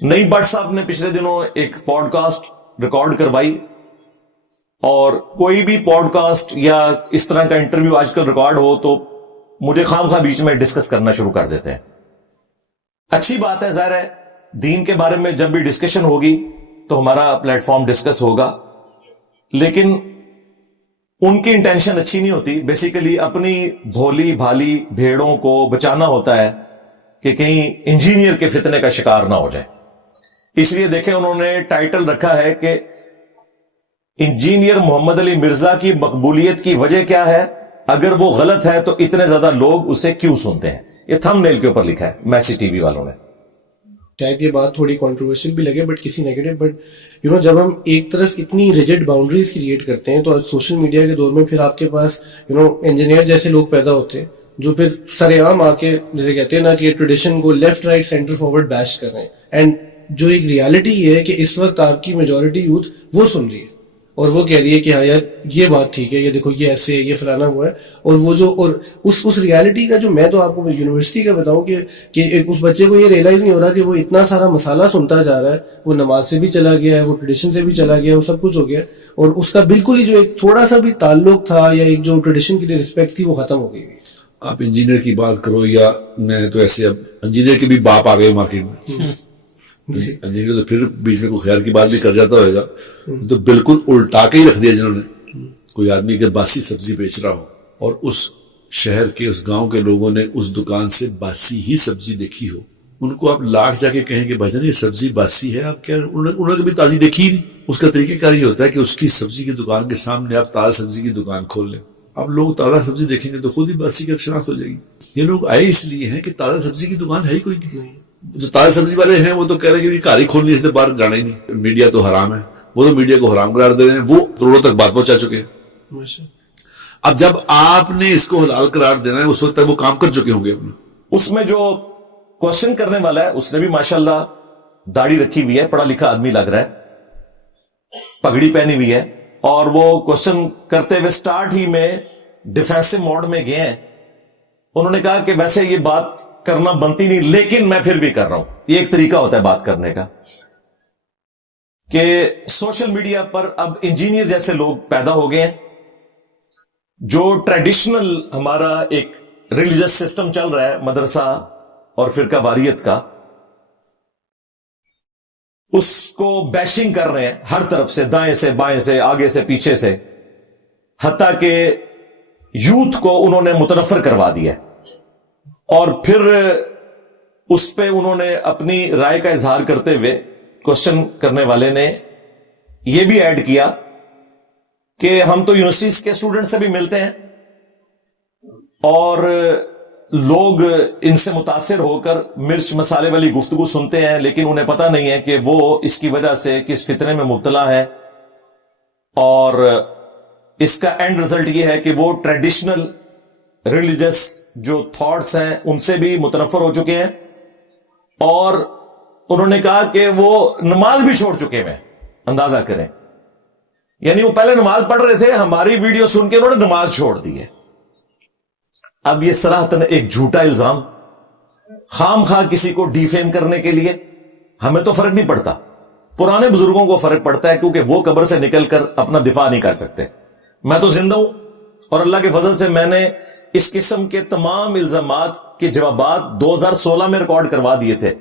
نئی بٹ صاحب نے پچھلے دنوں ایک پوڈ کاسٹ ریکارڈ کروائی، اور کوئی بھی پوڈ کاسٹ یا اس طرح کا انٹرویو آج کل ریکارڈ ہو تو مجھے خام خواہ بیچ میں ڈسکس کرنا شروع کر دیتے ہیں. اچھی بات ہے، ظاہر ہے دین کے بارے میں جب بھی ڈسکشن ہوگی تو ہمارا پلیٹ فارم ڈسکس ہوگا، لیکن ان کی انٹینشن اچھی نہیں ہوتی. بیسیکلی اپنی بھولی بھالی بھیڑوں کو بچانا ہوتا ہے کہ کہیں انجینئر کے فتنے کا شکار نہ ہو جائے. اس لیے دیکھیں انہوں نے ٹائٹل رکھا ہے کہ انجینئر محمد علی مرزا کی مقبولیت کی وجہ کیا ہے، اگر وہ غلط ہے تو اتنے زیادہ لوگ اسے کیوں سنتے ہیں. یہ تھم نیل کے اوپر لکھا ہے میسی ٹی وی والوں نے. شاید یہ بات تھوڑی کنٹروورشل بھی لگے بٹ کسی نیگیٹو، بٹ جب ہم ایک طرف اتنی ریجڈ باؤنڈریز کریٹ کرتے ہیں تو آج سوشل میڈیا کے دور میں پھر آپ کے پاس انجینئر جیسے لوگ پیدا ہوتے ہیں جو پھر سر عام آ کے جیسے کہتے ہیں نا کہ ٹریڈیشن کو لیفٹ رائٹ سینٹر فارورڈ بیش کر رہے ہیں. اینڈ جو ایک ریالٹی یہ ہے کہ اس وقت آپ کی میجورٹی یوتھ وہ سن رہی ہے اور وہ کہہ رہی ہے کہ ہاں یار یہ بات ٹھیک ہے، یہ دیکھو یہ ایسے یہ فلانا ہوا ہے. اور وہ جو اور اس ریالٹی کا جو میں تو آپ کو یونیورسٹی کا بتاؤں کہ اس بچے کو یہ ریئلائز نہیں ہو رہا کہ وہ اتنا سارا مسالہ سنتا جا رہا ہے، وہ نماز سے بھی چلا گیا ہے، وہ ٹریڈیشن سے بھی چلا گیا ہے، وہ سب کچھ ہو گیا، اور اس کا بالکل ہی جو ایک تھوڑا سا بھی تعلق تھا یا ایک جو ٹریڈیشن کے لیے رسپیکٹ تھی وہ ختم ہو گئی. آپ انجینئر کی بات کرو یا میں تو ایسے اب انجینئر کے بھی باپ آ گئے مارکیٹ میں. انجینئر تو پھر بیچ میں کوئی خیر کی بات بھی کر جاتا ہوئے گا، تو بالکل الٹا کے ہی رکھ دیا جنہوں نے. کوئی آدمی اگر باسی سبزی بیچ رہا ہو اور اس شہر کے اس گاؤں کے لوگوں نے اس دکان سے باسی ہی سبزی دیکھی ہو، ان کو آپ لاکھ جا کے کہیں کہ بھائی جان یہ سبزی باسی ہے، آپ کیا انہوں نے کبھی تازی دیکھی نہیں. اس کا طریقہ کار یہ ہوتا ہے کہ اس کی سبزی کی دکان کے سامنے آپ تازہ سبزی کی دکان کھول لیں. اب لوگ تازہ سبزی دیکھیں گے تو خود ہی باسی کی شناخت ہو جائے گی. یہ لوگ آئے اس لیے ہیں کہ تازہ سبزی کی دکان ہے ہی کوئی نہیں. جو تازہ سبزی والے ہیں وہ تو کہہ رہے ہیں کہ کار ہی کھولنی ہے، باہر جانا ہی نہیں. میڈیا تو حرام ہے، وہ تو میڈیا کو حرام قرار دے رہے ہیں، وہ کروڑوں تک بات پہنچا چکے ہیں. اب جب آپ نے اس کو حلال قرار دینا ہے اس وقت تک وہ کام کر چکے ہوں گے. اپنا اس میں جو کوشچن کرنے والا ہے اس نے بھی ماشاءاللہ داڑھی رکھی ہوئی ہے، پڑھا لکھا آدمی لگ رہا ہے، پگڑی پہنی ہوئی ہے، اور وہ کوشچن کرتے ہوئے سٹارٹ ہی میں ڈیفینسو موڈ میں گئے ہیں. انہوں نے کہا کہ ویسے یہ بات کرنا بنتی نہیں لیکن میں پھر بھی کر رہا ہوں. یہ ایک طریقہ ہوتا ہے بات کرنے کا کہ سوشل میڈیا پر اب انجینئر جیسے لوگ پیدا ہو گئے ہیں. جو ٹریڈیشنل ہمارا ایک ریلیجس سسٹم چل رہا ہے مدرسہ اور فرقہ واریت کا، اس کو بیشنگ کر رہے ہیں ہر طرف سے، دائیں سے بائیں سے آگے سے پیچھے سے، حتیٰ کہ یوتھ کو انہوں نے متنفر کروا دیا. اور پھر اس پہ انہوں نے اپنی رائے کا اظہار کرتے ہوئے کوشچن کرنے والے نے یہ بھی ایڈ کیا کہ ہم تو یونیورسٹیز کے اسٹوڈنٹ سے بھی ملتے ہیں اور لوگ ان سے متاثر ہو کر مرچ مسالے والی گفتگو سنتے ہیں، لیکن انہیں پتہ نہیں ہے کہ وہ اس کی وجہ سے کس فتنے میں مبتلا ہے، اور اس کا اینڈ رزلٹ یہ ہے کہ وہ ٹریڈیشنل ریلیجس جو تھاٹس ہیں ان سے بھی متنفر ہو چکے ہیں. اور انہوں نے کہا کہ وہ نماز بھی چھوڑ چکے ہیں. اندازہ کریں، یعنی وہ پہلے نماز پڑھ رہے تھے، ہماری ویڈیو سن کے انہوں نے نماز چھوڑ دی ہے. اب یہ صراحتاً ایک جھوٹا الزام، خام خواہ کسی کو ڈیفیم کرنے کے لیے. ہمیں تو فرق نہیں پڑتا، پرانے بزرگوں کو فرق پڑتا ہے کیونکہ وہ قبر سے نکل کر اپنا دفاع نہیں کر سکتے. میں تو زندہ ہوں اور اللہ کے فضل سے میں نے اس قسم کے تمام الزامات کے جوابات 2016 میں ریکارڈ کروا دیے تھے.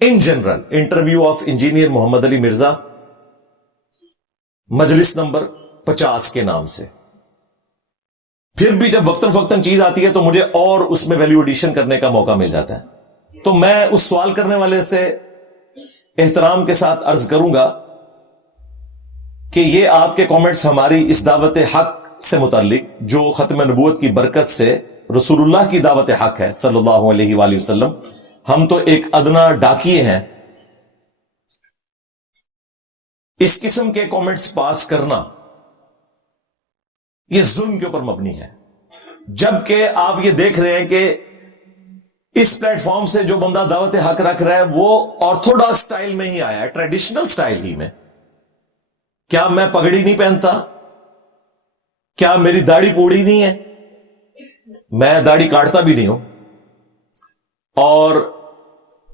In general interview of engineer Muhammad Ali Mirza, مجلس نمبر 50 کے نام سے. پھر بھی جب وقتاً فوقتاً چیز آتی ہے تو مجھے اور اس میں ویلیو ایڈیشن کرنے کا موقع مل جاتا ہے. تو میں اس سوال کرنے والے سے احترام کے ساتھ عرض کروں گا کہ یہ آپ کے کامنٹس ہماری اس دعوت حق سے متعلق جو ختم نبوت کی برکت سے رسول اللہ کی دعوت حق ہے صلی اللہ علیہ وآلہ وسلم، ہم تو ایک ادنا ڈاکیے ہیں. اس قسم کے کامنٹس پاس کرنا یہ ظلم کے اوپر مبنی ہے، جبکہ آپ یہ دیکھ رہے ہیں کہ اس پلیٹ فارم سے جو بندہ دعوت حق رکھ رہا ہے وہ آرتھوڈاکس سٹائل میں ہی آیا ہے، ٹریڈیشنل سٹائل ہی میں. کیا میں پگڑی نہیں پہنتا؟ کیا میری داڑھی پوڑی نہیں ہے؟ میں داڑھی کاٹتا بھی نہیں ہوں، اور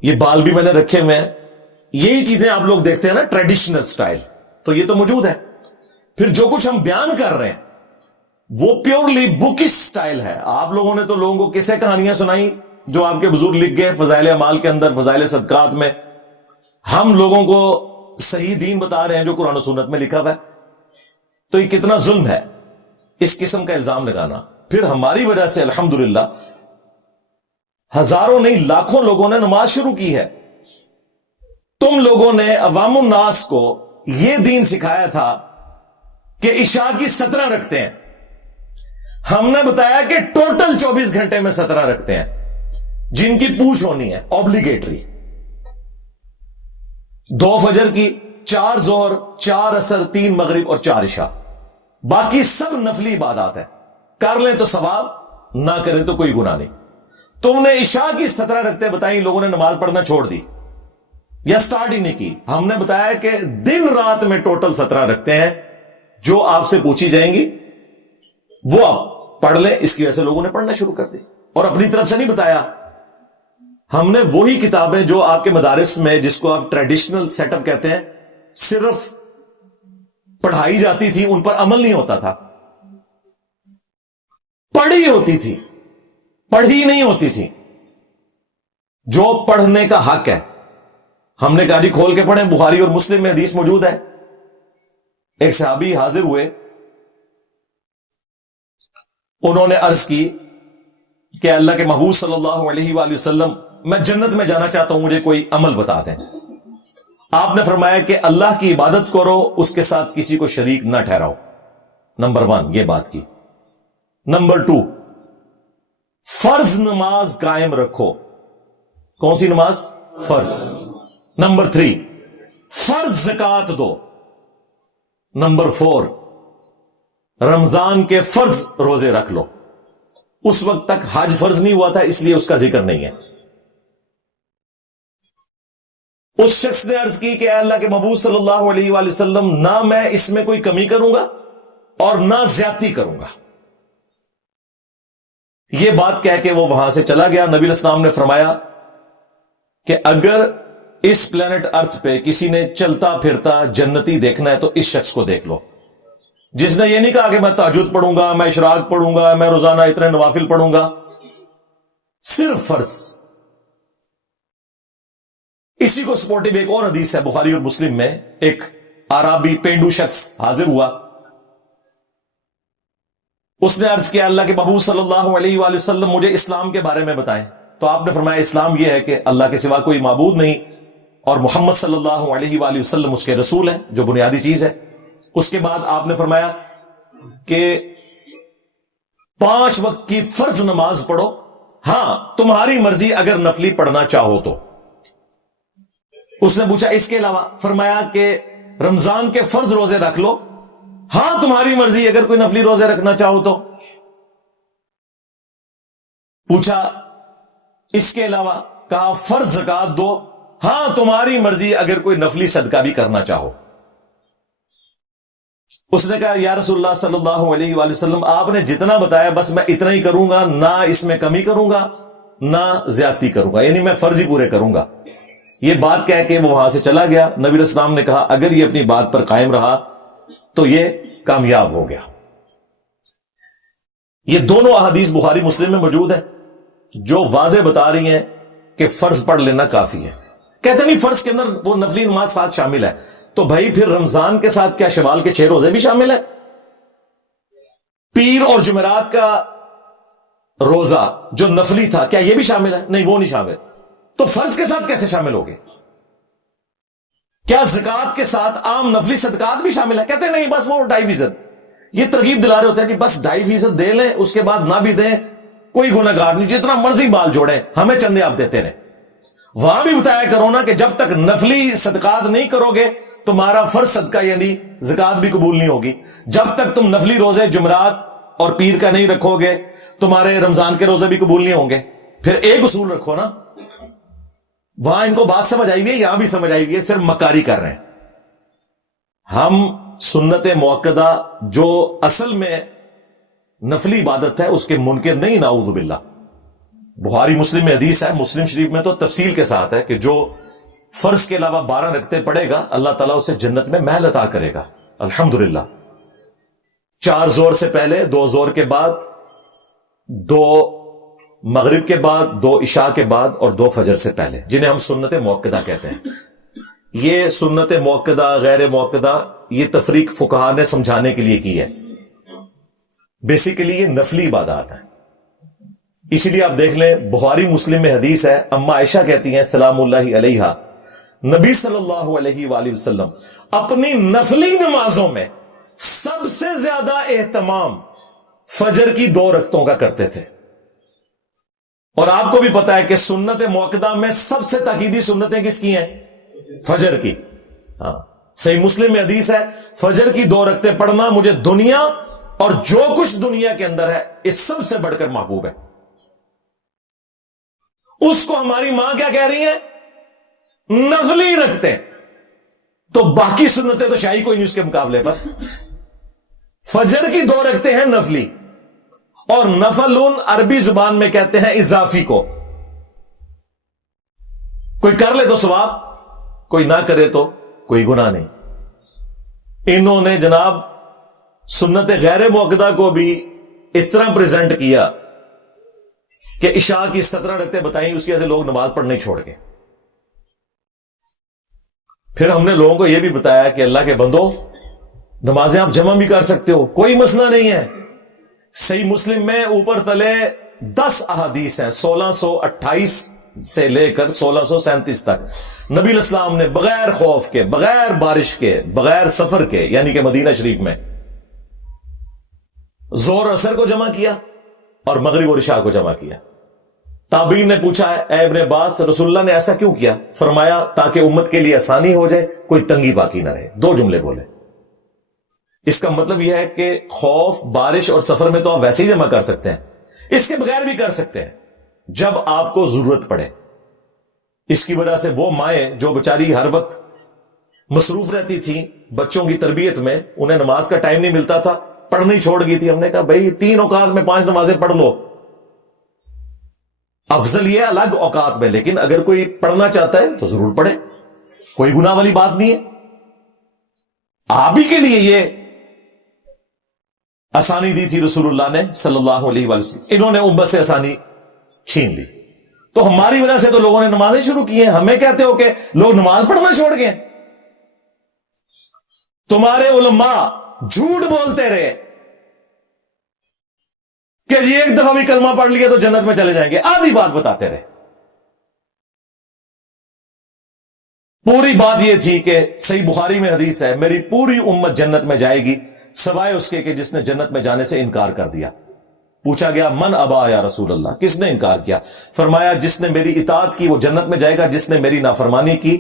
یہ بال بھی میں نے رکھے ہوئے ہیں، یہی چیزیں آپ لوگ دیکھتے ہیں نا ٹریڈیشنل سٹائل, تو یہ تو موجود ہے. پھر جو کچھ ہم بیان کر رہے ہیں وہ پیورلی بکش سٹائل ہے. آپ لوگوں نے تو لوگوں کو کسے کہانیاں سنائی جو آپ کے بزرگ لکھ گئے فضائل اعمال کے اندر, فضائل صدقات میں. ہم لوگوں کو صحیح دین بتا رہے ہیں جو قرآن و سنت میں لکھا ہوا ہے. تو یہ کتنا ظلم ہے اس قسم کا الزام لگانا. پھر ہماری وجہ سے الحمدللہ ہزاروں نہیں لاکھوں لوگوں نے نماز شروع کی ہے. تم لوگوں نے عوام الناس کو یہ دین سکھایا تھا کہ عشاء کی 17 رکھتے ہیں. ہم نے بتایا کہ ٹوٹل 24 گھنٹے میں 17 رکھتے ہیں جن کی پوچھ ہونی ہے اوبلیگیٹری. 2 فجر کی, 4 ظہر, 4 عصر, 3 مغرب اور 4 عشاء. باقی سب نفلی عبادات ہیں, کر لیں تو ثواب, نہ کریں تو کوئی گناہ نہیں. تم نے عشاء کی 17 رکھتے بتائیں, لوگوں نے نماز پڑھنا چھوڑ دی یا سٹارٹ ہی نہیں کی. ہم نے بتایا کہ دن رات میں ٹوٹل 17 رکھتے ہیں, جو آپ سے پوچھی جائیں گی وہ آپ پڑھ لیں. اس کی وجہ سے لوگوں نے پڑھنا شروع کر دی, اور اپنی طرف سے نہیں بتایا. ہم نے وہی کتابیں جو آپ کے مدارس میں, جس کو آپ ٹریڈیشنل سیٹ اپ کہتے ہیں, صرف پڑھائی جاتی تھی, ان پر عمل نہیں ہوتا تھا. پڑھی ہوتی تھی, پڑھی نہیں ہوتی تھی. جو پڑھنے کا حق ہے ہم نے کہا جی کھول کے پڑھیں, بخاری اور مسلم میں حدیث موجود ہے. ایک صحابی حاضر ہوئے, انہوں نے عرض کی کہ اللہ کے محبوب صلی اللہ علیہ وآلہ وسلم, میں جنت میں جانا چاہتا ہوں, مجھے کوئی عمل بتا دیں. آپ نے فرمایا کہ اللہ کی عبادت کرو, اس کے ساتھ کسی کو شریک نہ ٹھہراؤ. نمبر 1 یہ بات کی. نمبر 2 فرض نماز قائم رکھو. کون سی نماز؟ فرض. نمبر 3 فرض زکات دو. نمبر 4 رمضان کے فرض روزے رکھ لو. اس وقت تک حج فرض نہیں ہوا تھا, اس لیے اس کا ذکر نہیں ہے. اس شخص نے عرض کی کہ اے اللہ کے محبوب صلی اللہ علیہ وآلہ وسلم, نہ میں اس میں کوئی کمی کروں گا اور نہ زیادتی کروں گا. یہ بات کہہ کے وہ وہاں سے چلا گیا. نبی علیہ السلام نے فرمایا کہ اگر اس پلانٹ ارتھ پہ کسی نے چلتا پھرتا جنتی دیکھنا ہے تو اس شخص کو دیکھ لو, جس نے یہ نہیں کہا کہ میں تہجد پڑھوں گا, میں اشراق پڑھوں گا, میں روزانہ اتنے نوافل پڑھوں گا, صرف فرض. اسی کو سپورٹیو ایک اور حدیث ہے بخاری اور مسلم میں. ایک عربی پینڈو شخص حاضر ہوا, اس نے عرض کیا اللہ کے محبوب صلی اللہ علیہ وآلہ وسلم مجھے اسلام کے بارے میں بتائیں. تو آپ نے فرمایا اسلام یہ ہے کہ اللہ کے سوا کوئی معبود نہیں اور محمد صلی اللہ علیہ وآلہ وسلم اس کے رسول ہیں, جو بنیادی چیز ہے. اس کے بعد آپ نے فرمایا کہ 5 وقت کی فرض نماز پڑھو, ہاں تمہاری مرضی اگر نفلی پڑھنا چاہو تو. اس نے پوچھا اس کے علاوہ؟ فرمایا کہ رمضان کے فرض روزے رکھ لو, ہاں تمہاری مرضی اگر کوئی نفلی روزے رکھنا چاہو تو. پوچھا اس کے علاوہ؟ کہا فرض زکات دو, ہاں تمہاری مرضی اگر کوئی نفلی صدقہ بھی کرنا چاہو. اس نے کہا یا رسول اللہ صلی اللہ علیہ وآلہ وسلم, آپ نے جتنا بتایا بس میں اتنا ہی کروں گا, نہ اس میں کمی کروں گا نہ زیادتی کروں گا, یعنی میں فرض ہی پورے کروں گا. یہ بات کہہ کے وہ وہاں سے چلا گیا. نبی علیہ السلام نے کہا اگر یہ اپنی بات پر قائم رہا تو یہ کامیاب ہو گیا. یہ دونوں احادیث بخاری مسلم میں موجود ہیں جو واضح بتا رہی ہیں کہ فرض پڑھ لینا کافی ہے. کہتے نہیں فرض کے اندر وہ نفلی نماز ساتھ شامل ہے, تو بھائی پھر رمضان کے ساتھ کیا شوال کے 6 روزے بھی شامل ہے؟ پیر اور جمعرات کا روزہ جو نفلی تھا کیا یہ بھی شامل ہے؟ نہیں, وہ نہیں شامل. تو فرض کے ساتھ کیسے شامل ہو گئے؟ کیا زکات کے ساتھ عام نفلی صدقات بھی شامل ہے؟ کہتے نہیں بس وہ 2.5%. یہ ترغیب دلا رہے ہوتے ہیں کہ بس 2.5% دے لیں, اس کے بعد نہ بھی دیں کوئی گناہ گار نہیں, جتنا مرضی مال جوڑیں, ہمیں چندے آپ دیتے رہیں. وہاں بھی بتایا کرو نا کہ جب تک نفلی صدقات نہیں کرو گے تمہارا فرض صدقہ یعنی زکات بھی قبول نہیں ہوگی. جب تک تم نفلی روزے جمعرات اور پیر کا نہیں رکھو گے تمہارے رمضان کے روزے بھی قبول نہیں ہوں گے. پھر ایک اصول رکھو نا. وہاں ان کو بات سمجھ آئی ہوئی ہے, یہاں بھی سمجھ آئی ہوئی ہے, صرف مکاری کر رہے ہیں. ہم سنت موقدہ جو اصل میں نفلی عبادت ہے اس کے منکر نہیں, نعوذ باللہ. بخاری مسلم میں حدیث ہے, مسلم شریف میں تو تفصیل کے ساتھ ہے کہ جو فرض کے علاوہ 12 رکعتیں پڑھے گا اللہ تعالیٰ اسے جنت میں محل عطا کرے گا الحمدللہ. 4 زور سے پہلے، 2 زور کے بعد، 2 مغرب کے بعد، 2 عشاء کے بعد اور 2 فجر سے پہلے، جنہیں ہم سنت موقدہ کہتے ہیں. یہ سنت موقدہ غیر موقدہ یہ تفریق فقہا نے سمجھانے کے لیے کی ہے. بیسیکلی یہ نفلی عبادات ہیں. اسی لیے آپ دیکھ لیں بخاری مسلم میں حدیث ہے، اما عائشہ کہتی ہیں سلام اللہ علیہا، نبی صلی اللہ علیہ وآلہ وسلم اپنی نفلی نمازوں میں سب سے زیادہ اہتمام فجر کی 2 رکعتوں کا کرتے تھے. اور آپ کو بھی پتا ہے کہ سنت موقدہ میں سب سے تاکیدی سنتیں کس کی ہیں؟ فجر کی. ہاں صحیح مسلم میں حدیث ہے، فجر کی 2 رکعتیں پڑھنا مجھے دنیا اور جو کچھ دنیا کے اندر ہے اس سب سے بڑھ کر محبوب ہے. اس کو ہماری ماں کیا کہہ رہی ہے؟ نفلی رکھتے. تو باقی سنتیں تو شاہی کوئی نہیں اس کے مقابلے پر. فجر کی 2 رکعتیں ہیں نفلی، اور نفل عربی زبان میں کہتے ہیں اضافی کو. کوئی کر لے تو ثواب، کوئی نہ کرے تو کوئی گناہ نہیں. انہوں نے جناب سنت غیر موقدہ کو بھی اس طرح پریزنٹ کیا کہ عشاء کی 17 رکعتیں بتائیں، اس کی وجہ سے لوگ نماز پڑھنے چھوڑ گئے. پھر ہم نے لوگوں کو یہ بھی بتایا کہ اللہ کے بندو نمازیں آپ جمع بھی کر سکتے ہو، کوئی مسئلہ نہیں ہے. صحیح مسلم میں اوپر تلے 10 احادیث ہیں، 1628 سے لے کر 1637 تک. نبی علیہ السلام نے بغیر خوف کے، بغیر بارش کے، بغیر سفر کے، یعنی کہ مدینہ شریف میں زور اثر کو جمع کیا اور مغرب اور عشاء کو جمع کیا. تابعین نے پوچھا اے ابن عباس، رسول اللہ نے ایسا کیوں کیا؟ فرمایا تاکہ امت کے لیے آسانی ہو جائے، کوئی تنگی باقی نہ رہے. 2 جملے بولے. اس کا مطلب یہ ہے کہ خوف، بارش اور سفر میں تو آپ ویسے ہی جمع کر سکتے ہیں، اس کے بغیر بھی کر سکتے ہیں جب آپ کو ضرورت پڑے. اس کی وجہ سے وہ مائیں جو بیچاری ہر وقت مصروف رہتی تھیں بچوں کی تربیت میں، انہیں نماز کا ٹائم نہیں ملتا تھا، پڑھنی چھوڑ گئی تھی. ہم نے کہا بھائی 3 اوقات میں 5 نمازیں پڑھ لو. افضل یہ الگ اوقات میں، لیکن اگر کوئی پڑھنا چاہتا ہے تو ضرور پڑھے، کوئی گناہ والی بات نہیں ہے. آپ ہی کے لیے یہ آسانی دی تھی رسول اللہ نے صلی اللہ علیہ وسلم. انہوں نے امت سے آسانی چھین لی، تو ہماری وجہ سے تو لوگوں نے نمازیں شروع کی ہیں. ہمیں کہتے ہو کہ لوگ نماز پڑھنا چھوڑ گئے. تمہارے علماء جھوٹ بولتے رہے کہ یہ ایک دفعہ بھی کلمہ پڑھ لیا تو جنت میں چلے جائیں گے، آدھی بات بتاتے رہے. پوری بات یہ تھی کہ صحیح بخاری میں حدیث ہے، میری پوری امت جنت میں جائے گی سوائے اس کے کہ جس نے جنت میں جانے سے انکار کر دیا. پوچھا گیا من ابا یا رسول اللہ، کس نے انکار کیا؟ فرمایا جس نے میری اطاعت کی وہ جنت میں جائے گا، جس نے میری نافرمانی کی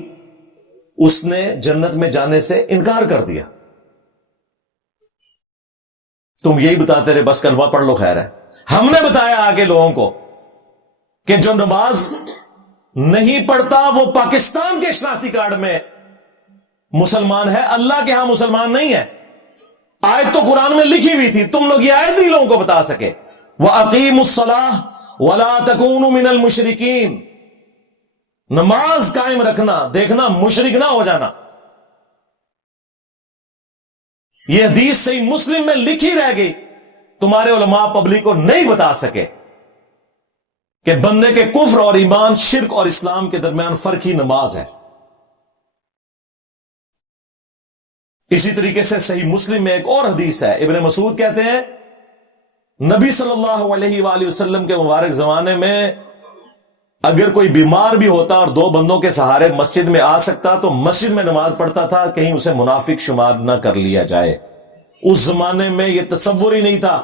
اس نے جنت میں جانے سے انکار کر دیا. تم یہی بتاتے رہے بس کلمہ پڑھ لو خیر ہے. ہم نے بتایا آگے لوگوں کو کہ جو نماز نہیں پڑھتا وہ پاکستان کے شناختی کارڈ میں مسلمان ہے، اللہ کے ہاں مسلمان نہیں ہے. آیت تو قرآن میں لکھی ہوئی تھی، تم لوگ یہ آیت نہیں لوگوں کو بتا سکے. وَأَقِيمُوا الصَّلَاةَ وَلَا تَكُونُوا مِنَ الْمُشْرِكِينَ. نماز قائم رکھنا، دیکھنا مشرک نہ ہو جانا. یہ حدیث صحیح مسلم میں لکھی رہ گئی، تمہارے علماء پبلک کو نہیں بتا سکے کہ بندے کے کفر اور ایمان، شرک اور اسلام کے درمیان فرق ہی نماز ہے. اسی طریقے سے صحیح مسلم میں ایک اور حدیث ہے، ابن مسعود کہتے ہیں نبی صلی اللہ علیہ وآلہ وسلم کے مبارک زمانے میں اگر کوئی بیمار بھی ہوتا اور 2 بندوں کے سہارے مسجد میں آ سکتا تو مسجد میں نماز پڑھتا تھا، کہیں اسے منافق شمار نہ کر لیا جائے. اس زمانے میں یہ تصور ہی نہیں تھا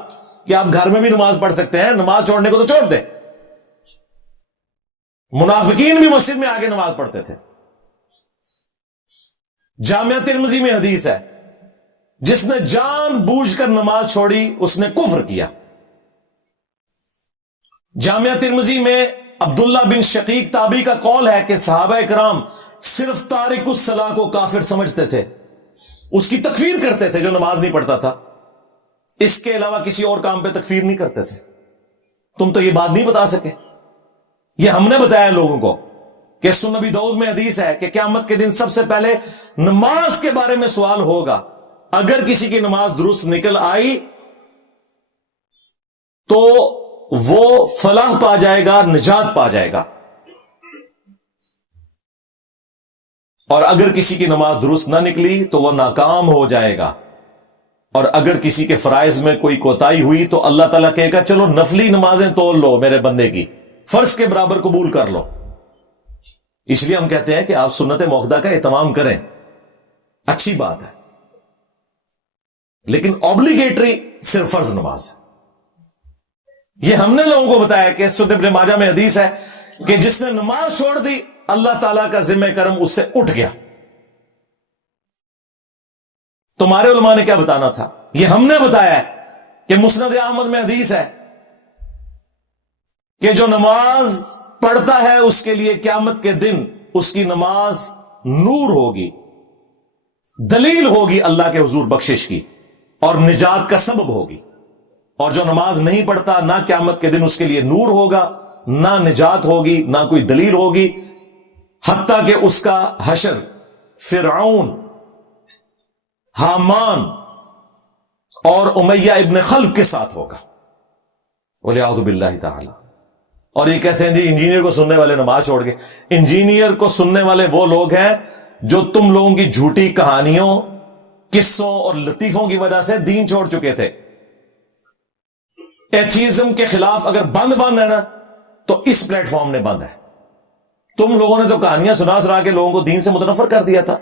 کہ آپ گھر میں بھی نماز پڑھ سکتے ہیں، نماز چھوڑنے کو تو چھوڑ دیں. منافقین بھی مسجد میں آگے نماز پڑھتے تھے. جامعہ ترمذی میں حدیث ہے جس نے جان بوجھ کر نماز چھوڑی اس نے کفر کیا. جامعہ ترمذی میں عبداللہ بن شقیق تابعی کا قول ہے کہ صحابہ اکرام صرف تارک الصلاۃ کو کافر سمجھتے تھے، اس کی تکفیر کرتے تھے جو نماز نہیں پڑھتا تھا، اس کے علاوہ کسی اور کام پہ تکفیر نہیں کرتے تھے. تم تو یہ بات نہیں بتا سکے، یہ ہم نے بتایا لوگوں کو کہ سنن نبی داؤد میں حدیث ہے کہ قیامت کے دن سب سے پہلے نماز کے بارے میں سوال ہوگا. اگر کسی کی نماز درست نکل آئی تو وہ فلاح پا جائے گا, نجات پا جائے گا, اور اگر کسی کی نماز درست نہ نکلی تو وہ ناکام ہو جائے گا. اور اگر کسی کے فرائض میں کوئی کوتاہی ہوئی تو اللہ تعالیٰ کہے گا چلو نفلی نمازیں تول لو میرے بندے کی, فرض کے برابر قبول کر لو. اس لیے ہم کہتے ہیں کہ آپ سنت موقدہ کا اہتمام کریں, اچھی بات ہے, لیکن اوبلیگیٹری صرف فرض نماز ہے. یہ ہم نے لوگوں کو بتایا کہ سنن ابن ماجہ میں حدیث ہے کہ جس نے نماز چھوڑ دی اللہ تعالیٰ کا ذمہ کرم اس سے اٹھ گیا. تمہارے علماء نے کیا بتانا تھا؟ یہ ہم نے بتایا ہے کہ مسند احمد میں حدیث ہے کہ جو نماز پڑھتا ہے اس کے لیے قیامت کے دن اس کی نماز نور ہوگی, دلیل ہوگی اللہ کے حضور بخشش کی, اور نجات کا سبب ہوگی. اور جو نماز نہیں پڑھتا نہ قیامت کے دن اس کے لیے نور ہوگا, نہ نجات ہوگی, نہ کوئی دلیل ہوگی, حتیٰ کہ اس کا حشر فرعون, حامان اور امیہ ابن خلف کے ساتھ ہوگا, وَلِعَوْذُ بِاللَّهِ تعالی. اور یہ کہتے ہیں جی انجینئر کو سننے والے نماز چھوڑ گئے. انجینئر کو سننے والے وہ لوگ ہیں جو تم لوگوں کی جھوٹی کہانیوں, قصوں اور لطیفوں کی وجہ سے دین چھوڑ چکے تھے. ایتھیزم کے خلاف اگر بند ہے نا تو اس پلیٹ فارم نے بند ہے. تم لوگوں نے تو کہانیاں سنا کے لوگوں کو دین سے متنفر کر دیا تھا.